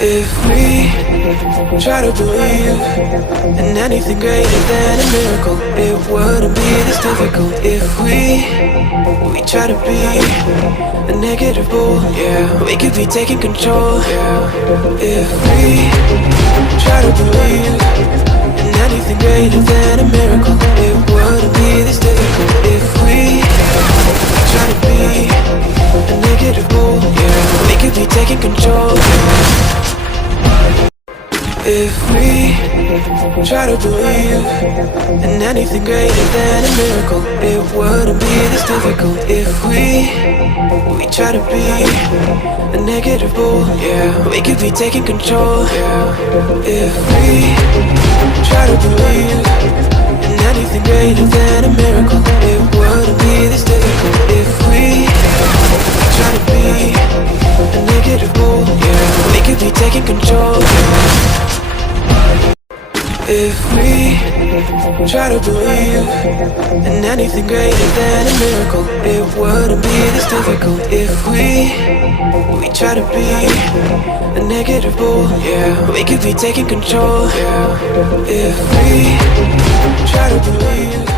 If we try to believe in anything greater than a miracle, it wouldn't be this difficult. If we try to be a negative bull, yeah, we could be taking control, yeah. If we try to believe in anything greater than a miracle, it wouldn't be this difficult. If we try to be a negative bull, yeah, we could be taking control. If we try to believe in anything greater than a miracle, it wouldn't be this difficult. If we try to be a negative bull, yeah, we could be taking control, yeah. If we try to believe in anything greater than a miracle, it wouldn't be this difficult. If we try to be a negative bull, yeah, we could be taking control. If we try to believe in anything greater than a miracle, it wouldn't be this difficult. If we try to be a negative bull, yeah, we could be taking control, yeah. If we try to believe